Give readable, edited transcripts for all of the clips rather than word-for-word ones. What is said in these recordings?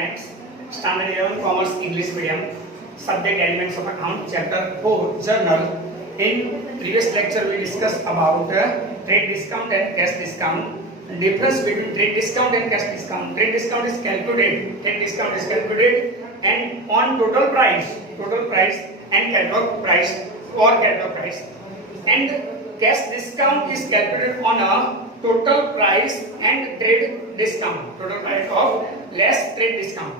Finance, Standard 11 Commerce English Medium, Subject Elements of Account, Chapter 4 Journal. In previous lecture we discussed about trade discount and cash discount. Difference between trade discount and cash discount. Trade discount is calculated. Trade discount is calculated and on total price and catalog price or catalog price. And cash discount is calculated on a total price and trade discount. Total price of less trade discount.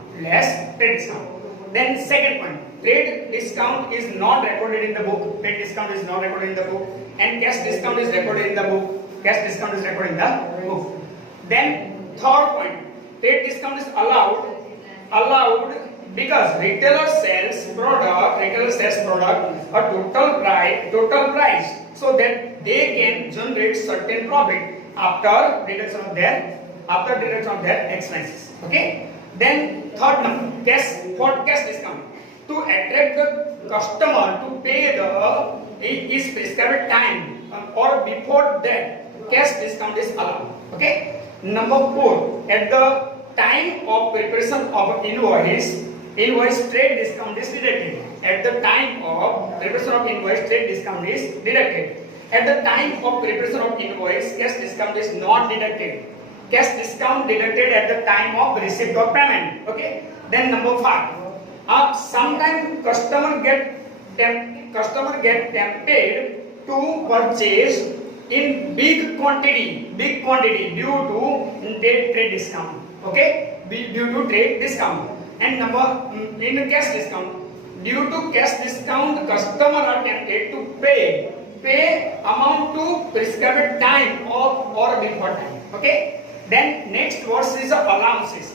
Then second point, trade discount is not recorded in the book. Trade discount is not recorded in the book, and cash discount is recorded in the book. Then third point, trade discount is allowed because retailer sells product a total price, so that they can generate certain profit after deduction of their expenses. Okay. Then third number, cash discount. To attract the customer to pay his prescribed time or before that, cash discount is allowed. Okay. Number 4, at the time of preparation of invoice trade discount is deducted. At the time of preparation of invoice, trade discount is deducted. At the time of preparation of invoice, cash discount is not deducted. Cash discount deducted at the time of receipt of payment. Okay. Then number 5, sometimes customer get tempted to purchase in big quantity due to trade discount. Okay, due to trade discount. And in cash discount, due to cash discount, customer are tempted to pay amount to prescribed time or before time. Okay. Then next word is allowances.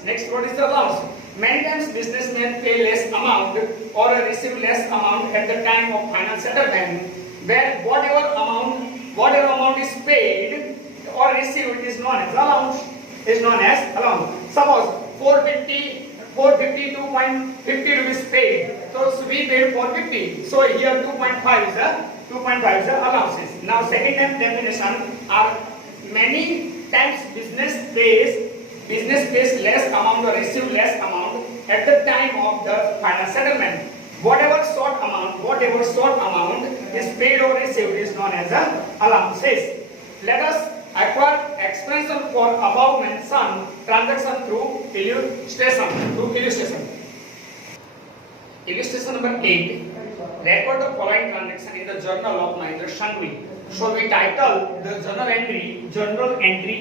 Many times businessmen pay less amount or receive less amount at the time of final settlement, where whatever amount is paid or received is known as allowance. Suppose 452.50 rupees paid, so we paid 450. So here 2.5 is the allowances. Now second definition are many times business pays less amount or receive less amount at the time of the final settlement. Whatever short amount is paid or received is known as allowances. Let us acquire expression for above mentioned transaction through illustration. Illustration number 8. Record the following transaction in the journal of Mahindra Sanghvi. So we title the journal entry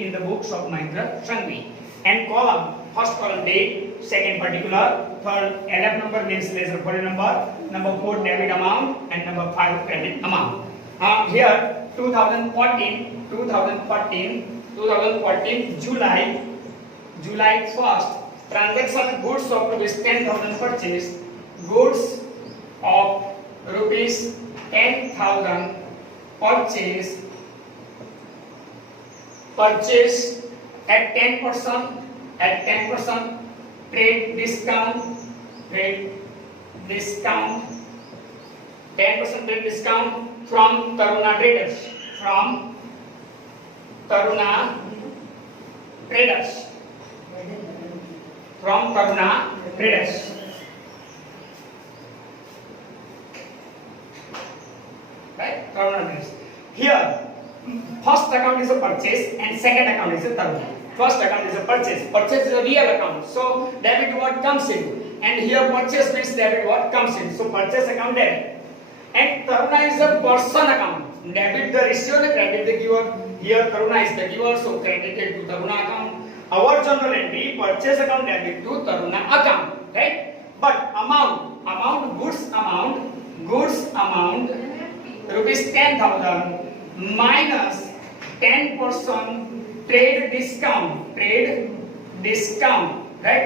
in the books of Mahindra Sanghvi. And column, first column date, second particular, third LF number means ledger body number 4 debit amount, and number 5 credit amount. Here 2014 July 1st, transaction goods of rupees 10,000 purchase, goods of rupees 10,000 purchase at 10% trade discount 10% trade discount from Taruna Traders, right? Taruna Traders. Here first account is a purchase and second account is a Taruna. First account is a purchase. Purchase is a real account, so debit what comes in, and here purchase means debit what comes in. So purchase account debit, and Taruna is a person account. Debit the receiver, credit the giver. Here Taruna is the giver, so credited to Taruna account. Our journal entry, purchase account debit to Taruna account, right? But goods amount rupees 10,000 minus 10% trade discount, right?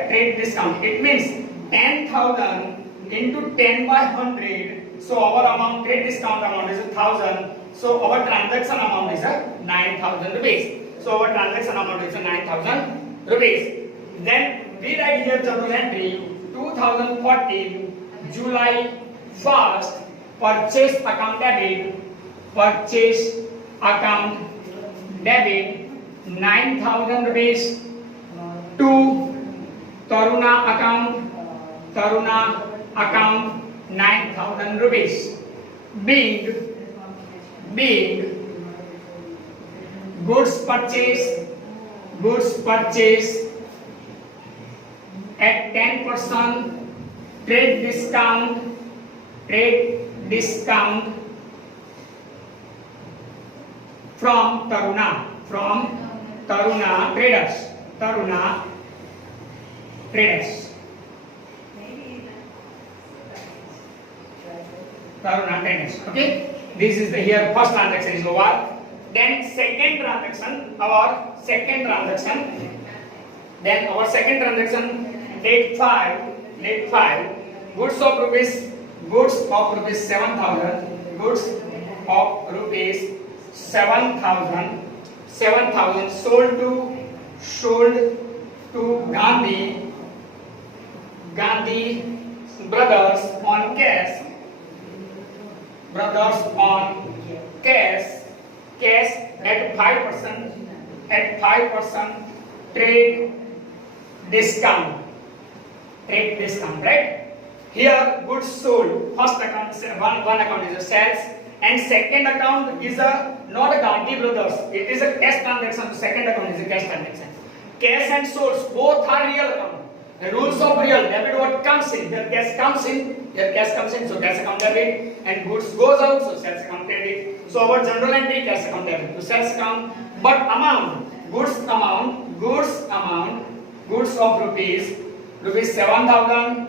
Trade discount. It means 10,000 into 10 by 100. So our amount, trade discount amount is 1,000. So our transaction amount is 9,000 rupees. So our transaction amount is 9,000 rupees. Then we write here journal entry 2014 July 1st, purchase account debit 9,000 rupees to Taruna account 9,000 rupees. Being goods purchase at 10% trade discount from Taruna traders. Okay, this is the here first transaction is over. Then our second transaction, date 5, goods of rupees 7,000, sold to Gandhi brothers on cash at 5% trade discount, right? Here goods sold, first account, one account is a sales, and second account is not a Gandhi brothers, it is a cash transaction. Second account is a cash transaction. Cash and source both are real account. The rules of real debit, what comes in, here cash comes in, so cash account debit, and goods goes out, so sales account credit. So our general entry, cash account debit to sales account, but goods of rupees 7,000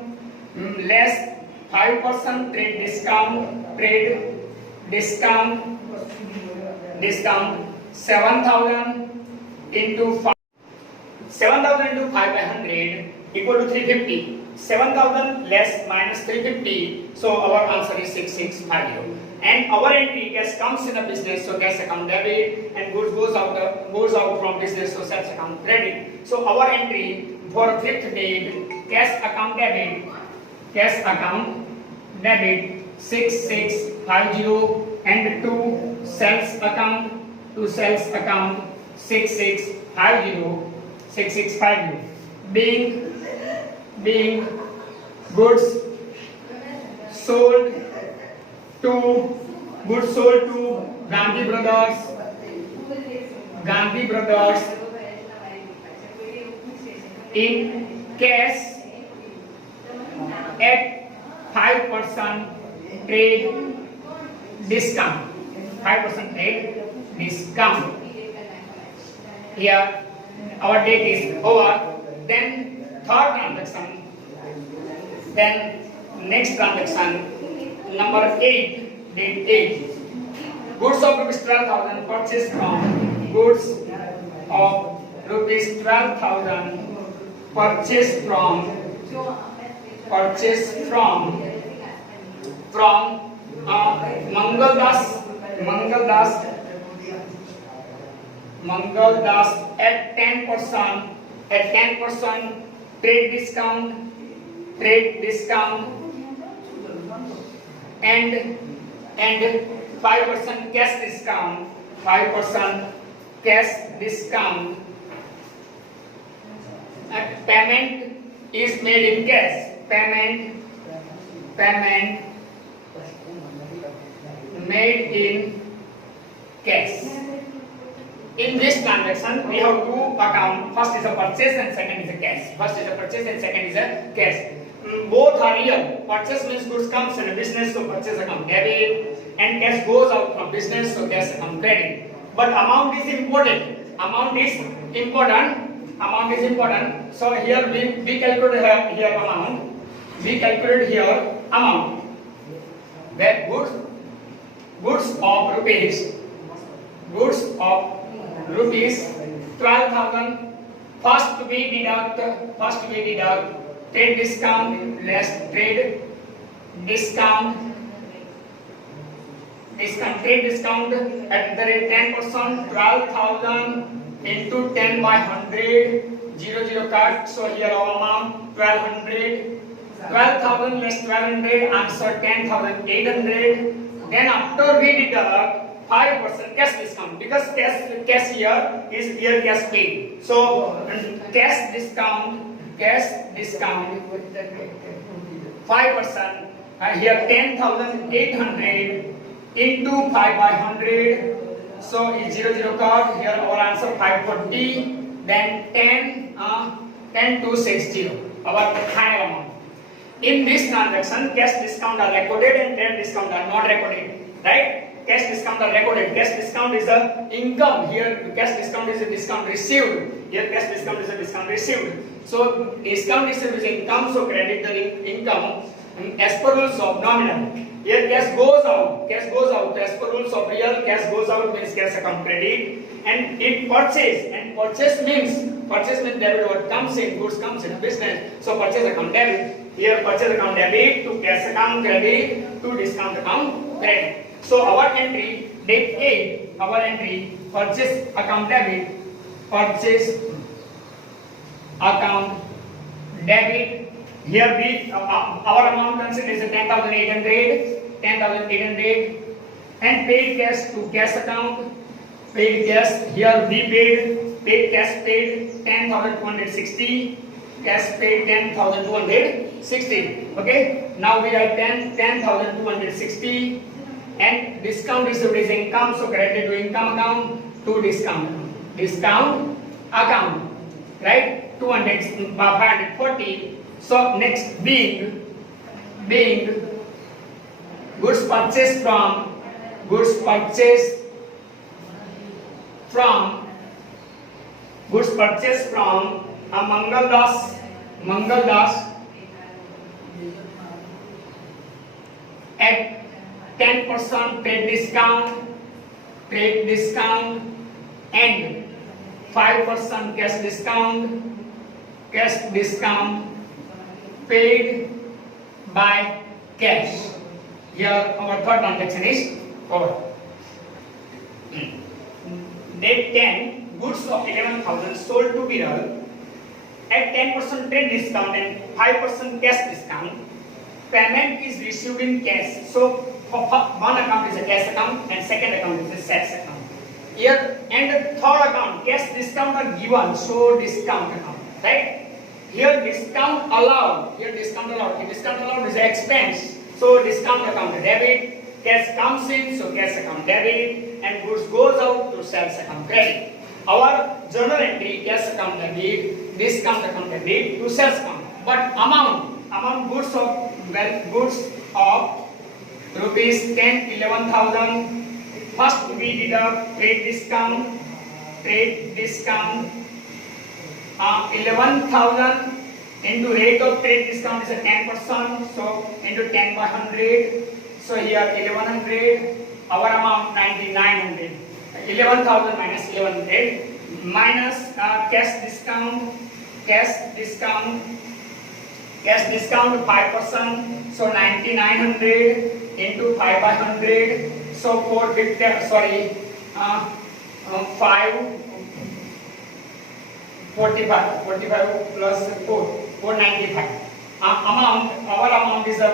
less 5% trade discount 7,000 into 500 equal to 350. 7,000 less minus 350, so our answer is 6650. And our entry, cash comes in a business, so cash account debit, and goods goes out from business, so sales account credit. So our entry for fifth date, cash account debit 6650, and to sales account 6650, being goods sold to Gandhi brothers in cash at 5% trade discount. Here our date is over. Then third transaction, next transaction, number 8, date 8. Goods of rupees 12,000 purchased from Mangal Das at 10% trade discount and 5% cash discount. Payment is made in cash. Payment made in cash. In this transaction, we have two accounts. First is a purchase and second is a cash. Both are real. Purchase means goods comes in a business, so purchase account debit, and cash goes out from business, so cash account credit. But amount is important. So here we calculate here amount. That goods of rupees 12,000. First we deduct trade discount less trade discount at the rate 10%. 12,000 into 10 by 100, 00 cut. So here our amount 1200. 12,000 less 1200, answer 10,800. Then after we deduct 5% cash discount, because cash here is cash paid. So cash discount cash discount 5%. Here 10,800 into 5 by 100. So is 0 card. Here our answer 540. Then 10,260. Our final amount. In this transaction, cash discount are recorded and trade discount are not recorded. Right? Cash discount are recorded. Cash discount is a income. Here cash discount is a discount received. Here cash discount is a discount received. So discount received is income. So credit the income as per rules of nominal. Here cash goes out. Cash goes out as per rules of real. Cash goes out means cash account credit. And it purchase. And purchase means debit. What comes in, goods comes in business. So purchase account debit. Here purchase account debit to cash account credit to discount account credit. So our entry date 8, our entry purchase account debit, purchase account debit. Here we our amount considered is 10,800, and paid cash to cash account, paid cash. Here we paid cash paid 10,260, cash paid 10,260. Okay, now we are 10,260. And discount received is income, so credit to income account to discount account, right? 540. So next being goods purchased from a Mangal Das at 10% trade discount and 5% cash discount paid by cash. Here our third transaction is over. Date 10, goods of 11,000 sold to Viral at 10% trade discount and 5% cash discount. Payment is received in cash. So one account is a cash account and second account is a sales account. Here and the third account, cash discount are given, so discount account, right? Here discount allowed. Discount allowed is expense, so discount account debit. Cash comes in, so cash account debit, and goods goes out to sales account credit. Our journal entry, cash account debit, discount account debit to sales account. But amount goods of rupees 11,000. First we deduct trade discount 11,000 into rate of trade discount is a 10%, so into 10 by 100. So here 1100, our amount 9,900. 11,000 minus 1100 minus cash discount 5%, so 9,900 into 5 by 100, so 450, 45 plus 495. Our amount is a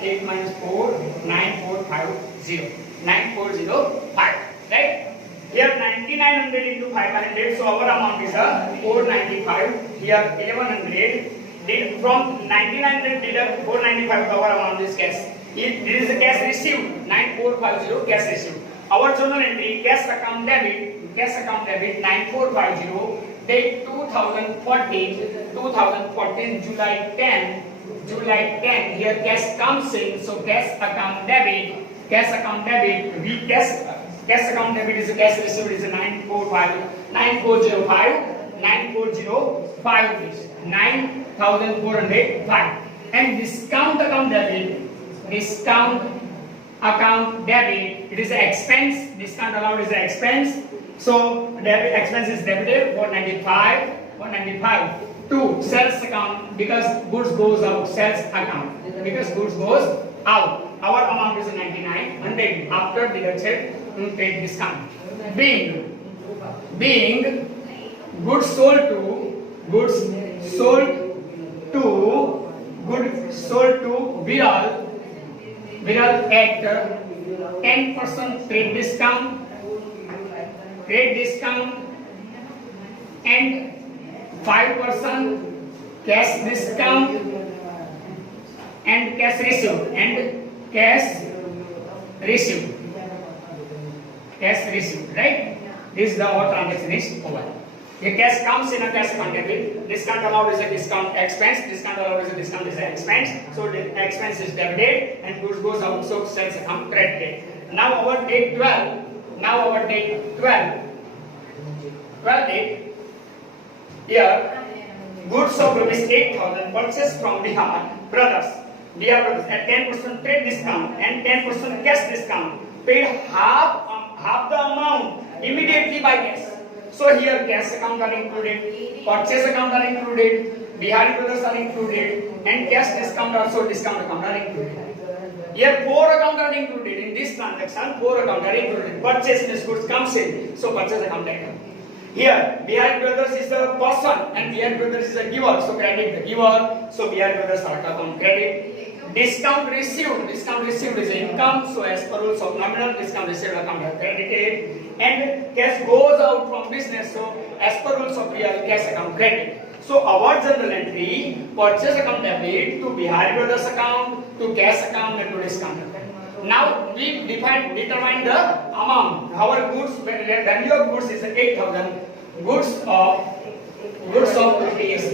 8 minus 4, 9405, right? Here 9,900 into 500, so our amount is a 495. Here 1100. From 9,900 deduct 495, our amount is cash. This is the cash received, 9450 cash received. Our journal entry, cash account debit 9450, date 2014, July 10. Here cash comes in, so cash account debit. Cash account debit is a cash received is a 9405 rupees, 9,405. And discount account debit, it is an expense. Discount allowed is an expense. So debit expense is debited 195 to sales account because goods goes out. Sales account because goods goes out. Our amount is 9,900 after deduction trade discount. Being goods sold to Viral at 10% trade discount and 5% cash discount and cash received right. This is the our transaction is over. The cash comes in a cash account debit. Discount allowed is a discount expense. Discount allowed is a discount is an expense. So the expense is debited and goods goes out. So sales account credited. Now our date 12. Now our date 12. 12 date. Here goods of rupees 8,000 purchased from Bihar Brothers. Bihar Brothers at 10% trade discount and 10% cash discount. Paid half the amount immediately by cash. So here cash account are included, purchase account are included, Bihari Brothers are included, and cash discount also discount account are included. Here 4 account are included in this transaction. 4 account are included. Purchase means goods comes in, so purchase account item. Here Bihari Brothers is the person and Bihari Brothers is a giver, so credit the giver. So Bihari Brothers are account credit. Discount received is income, so as per rules of nominal, discount received account are credited, and cash goes out from business, so as per rules of real, cash account credit. So our journal entry, purchase account debit to Bihari Brothers account, to cash account and to discount account. Now we determine the amount. Our goods, value of goods is 8,000. Goods of rupees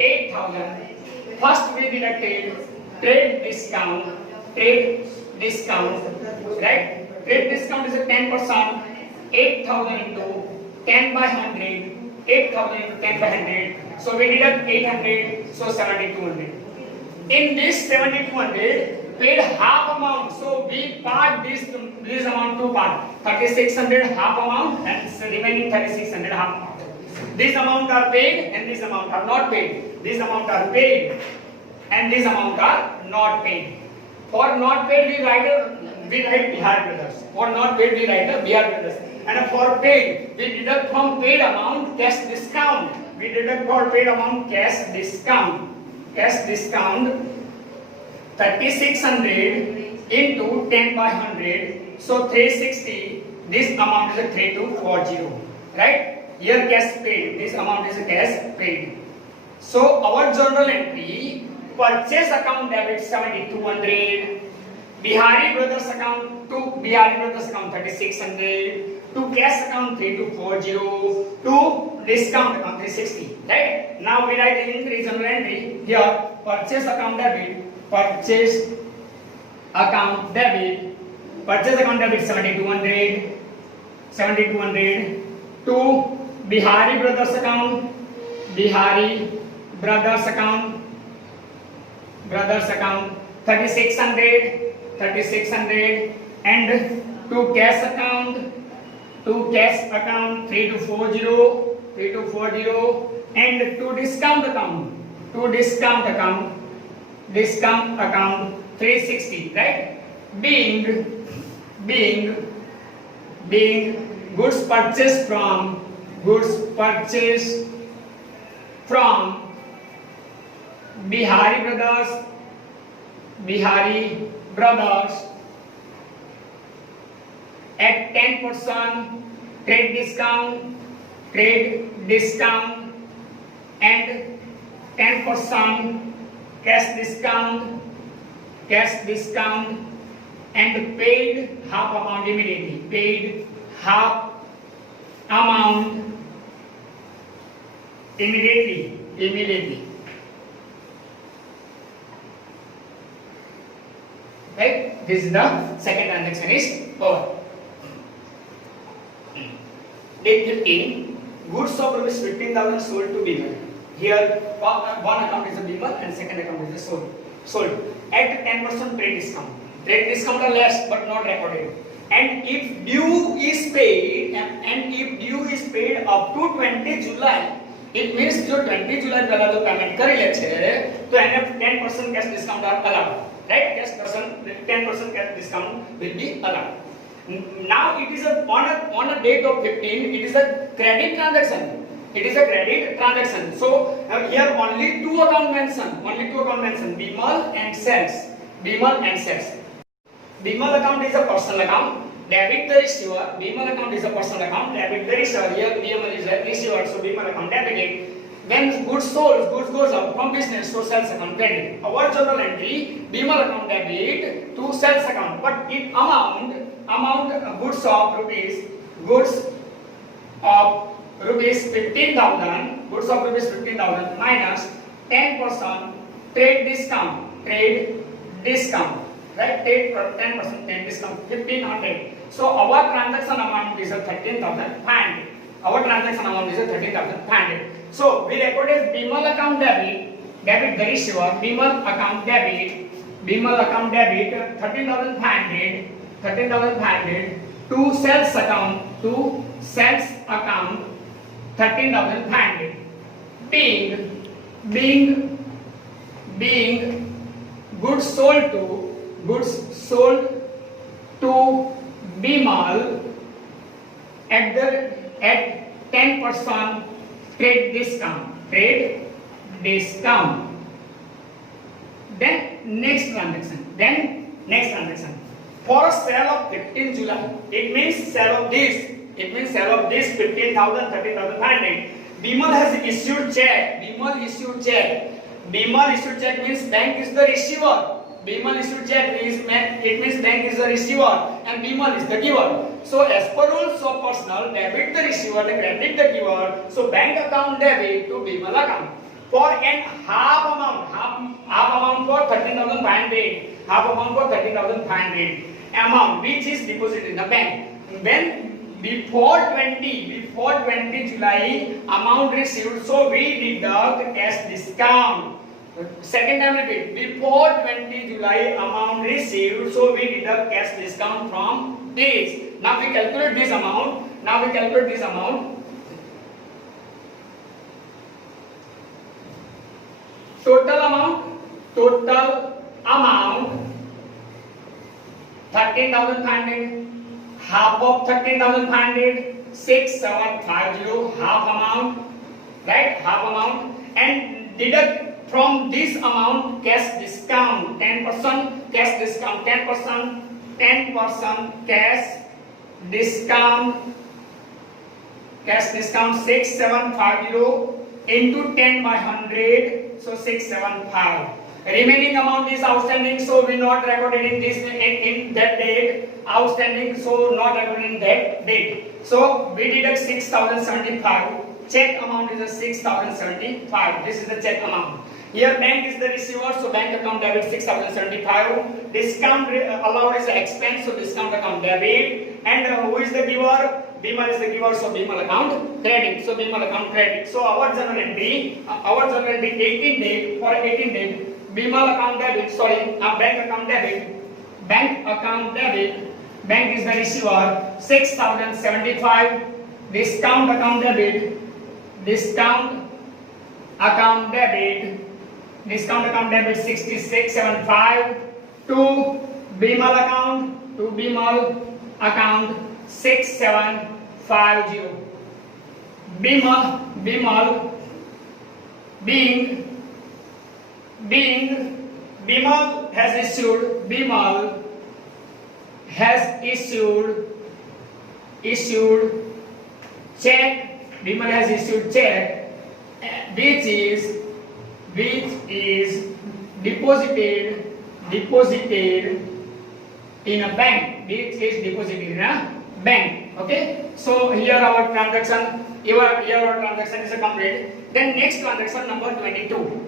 8,000. First we deducted trade discount, right? Trade discount is a 10%, 8,000 into 10 by 100, 8,000 into 10 by 100. So we deduct 800, so 7,200. In this 7,200, paid half amount. So we part this amount to part. 3,600 half amount and remaining 3,600 half amount. These amount are paid and these amount are not paid. These amount are paid and these amount are not paid. For not paid we write Bihari Brothers. For not paid we write Bihari Brothers. And for paid we deduct from paid amount cash discount. We deduct for paid amount cash discount. Cash discount 3,600 into 10 by 100. So 360. This amount is 3,240. Right? Here cash paid. This amount is cash paid. So our journal entry. Purchase account debit 7,200, Bihari Brothers account to Bihari Brothers account 3,600, to cash account 3,240, to discount account 360. Right? Now we write the entry journal entry here. Purchase account debit 7,200 to Bihari Brothers account 3,600 and to cash account 3,240 and to discount account 360. Right? Being goods purchased from Bihari Brothers at 10% trade discount and 10% cash discount and paid half amount immediately. Right? This is the second transaction is over. Date 15. Goods of rupees 15,000 sold to Bimal. Here one account is a Bimal and second account is a sold at 10% trade discount. Trade discount are less but not recorded. And if due is paid up to 20 July, it means जो 20 जुलाई पहला जो payment कर ले छे तो एने 10% cash discount are allowed. Right? 10% cash discount will be allowed. Now it is on a date of 15. It is a credit transaction. So here only two account mentioned. Bimal and sales. Bimal account is a personal account. Debit the receiver. Bimal account is a personal account. Debit the receiver. Here Bimal is a receiver. So Bimal account debited. When goods sold, goods goes out from business, so sales account credit. Our journal entry, Bimal account debit to sales account. But it amount goods of rupees 15,000, goods of rupees 15,000 minus 10% trade discount, right? 10% trade discount, 1,500. So our transaction amount is 13,500. Our transaction amount is 13,500. So we recorded Bimal account debit the receiver, Bimal account debit 13,500 to sales account 13,500, being goods sold to Bimal at 10% trade discount. Then next transaction. For a sale of 15 July, it means sale of this 15,000, 13,500. Bimal has issued check. Bimal issued check means bank is the receiver. Bimal issued check means bank is the receiver and Bimal is the giver. So as per rules of personal, debit the receiver, the credit the giver. So bank account debit to Bimal account for an half amount for 13,500 amount which is deposited in the bank. When before 20 July amount received, so we deduct cash discount. Second time repeat, before 20 July amount received, so we deduct cash discount from this. Now we calculate this amount. Total amount 13,500. Half of 13,500, 6,750, half amount, right? Half amount, and deduct from this amount cash discount 10%, cash discount 10%, 10% cash discount 6,750 into 10 by 100, so 675. Remaining amount is outstanding, so we not recorded in this in that date. Outstanding, so not recorded in that date. So we deduct 6,075. Check amount is 6,075. This is the check amount. Here bank is the receiver, so bank account debit 6,075. Discount allowed is expense, so discount account debit. And who is the giver? Bimal is the giver, so Bimal account credit. So Bimal account credit. So our journal entry 18 date for 18 date. Bimal account debit, bank account debit, bank is the receiver, 6,075, discount account debit 6675 to Bimal account 6750. Bimal has issued check. Bimal has issued check which is deposited in a bank. Okay, so here our transaction is complete. Then next transaction number 22.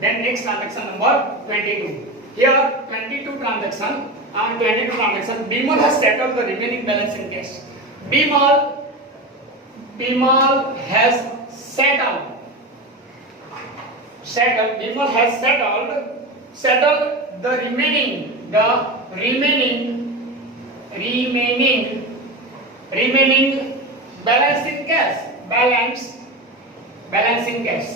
Here 22 transaction. Bimal has settled the remaining balance in cash. Bimal has settled the remaining balance in cash.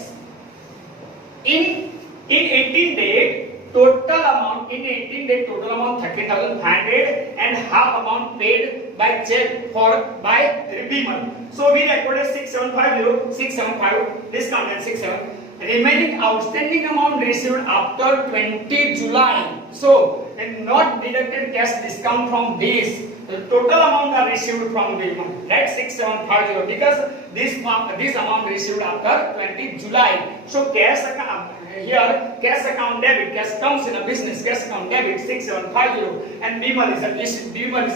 In 18 days total amount 13,500 and half amount paid by check by Bimal. So we recorded 6,750 discounted 67. Remaining outstanding amount received after 20 July. So and not deducted cash discount from this. The total amount are received from the month. That's 6750 because this amount received after 20 July. So cash account here, cash account debit, cash comes in a business, cash account debit 6750, and Bimal is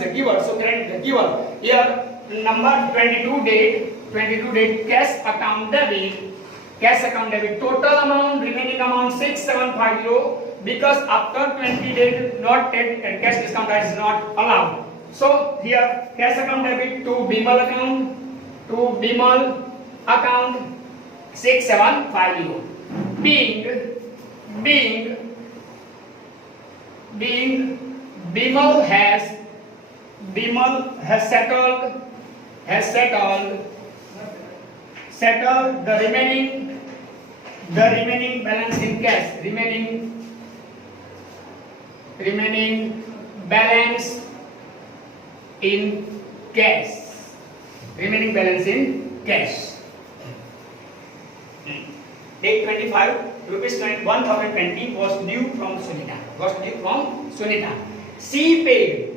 a giver. So credit the giver. Here number 22 date cash account debit total amount remaining amount 6750 because after 20 days not cash discount is not allowed. So here cash account debit to Bimal account 6750 being Bimal has settled the remaining balance in cash, remaining balance in cash. Date 25 rupees 1020 was due from Sunita. She paid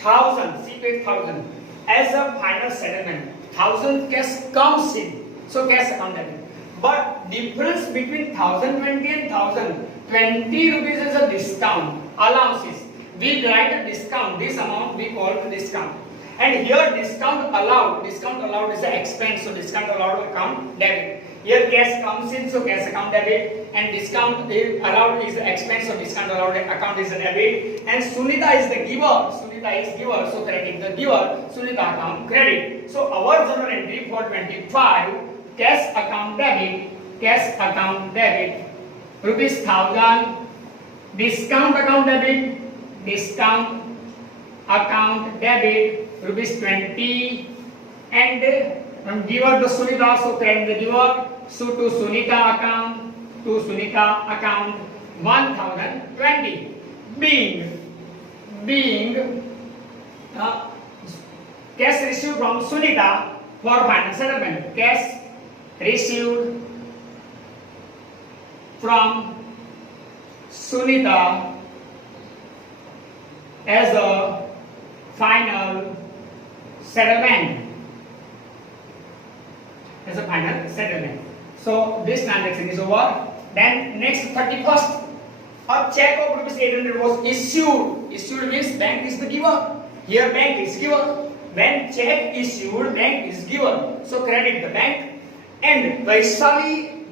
1000 as a final settlement. 1000 cash comes in, so cash account debit. But difference between 1020 and 1020 rupees is a discount, allowances. We write a discount. This amount we call discount. And here discount allowed is an expense, so discount allowed account debit. Here cash comes in, so cash account debit, and discount allowed is the expense, so discount allowed account is a debit. And Sunita is giver, so credit the giver, Sunita account credit. So our journal entry for 25 cash account debit rupees 1000, discount account debit rupees 20, and giver to Sunita, so credit the giver, so to Sunita account 1020 being cash received from Sunita for final settlement. Cash received from Sunita as a final settlement. So this transaction is over. Then next 31st, a check of rupees 800 was issued. Issued means bank is the giver. Here bank is giver. When check issued, bank is giver. So credit the bank. And Vaishali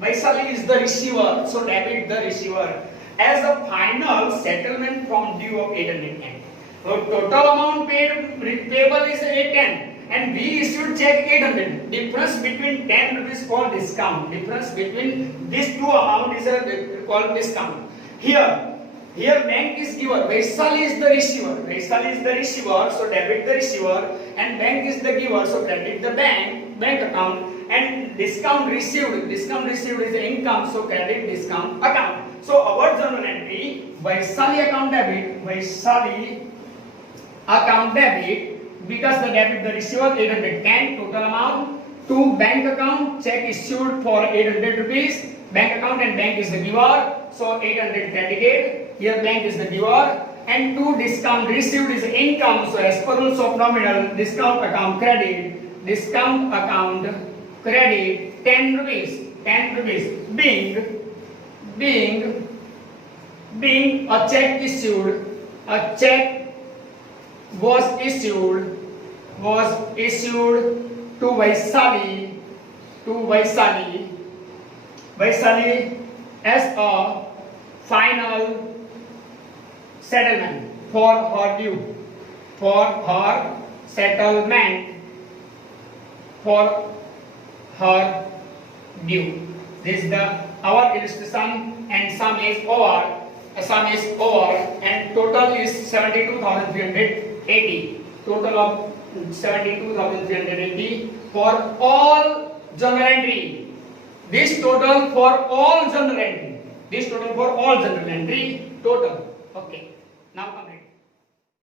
is the receiver. So debit the receiver as a final settlement from due of 810. So total amount payable is 810. And we issued check 800. Difference between 10 rupees called discount. Difference between these two amount is called discount. Here bank is giver. Vaishali is the receiver. So debit the receiver. And bank is the giver. So credit the bank account. And discount received is the income. So credit discount account. So our journal entry Vaishali account debit. Because the debit the receiver 810 total amount to bank account check issued for 800 rupees bank account and bank is the giver, so 800 credited, here bank is the giver, and to discount received is income, so as per rules of nominal discount account credit 10 rupees being a check was issued to Vaishali as a final settlement for her due. This is our illustration, and sum is over. And total is 72,380. Total of 72,380 for all journal entry. This total for all journal entry. Total. Okay. Now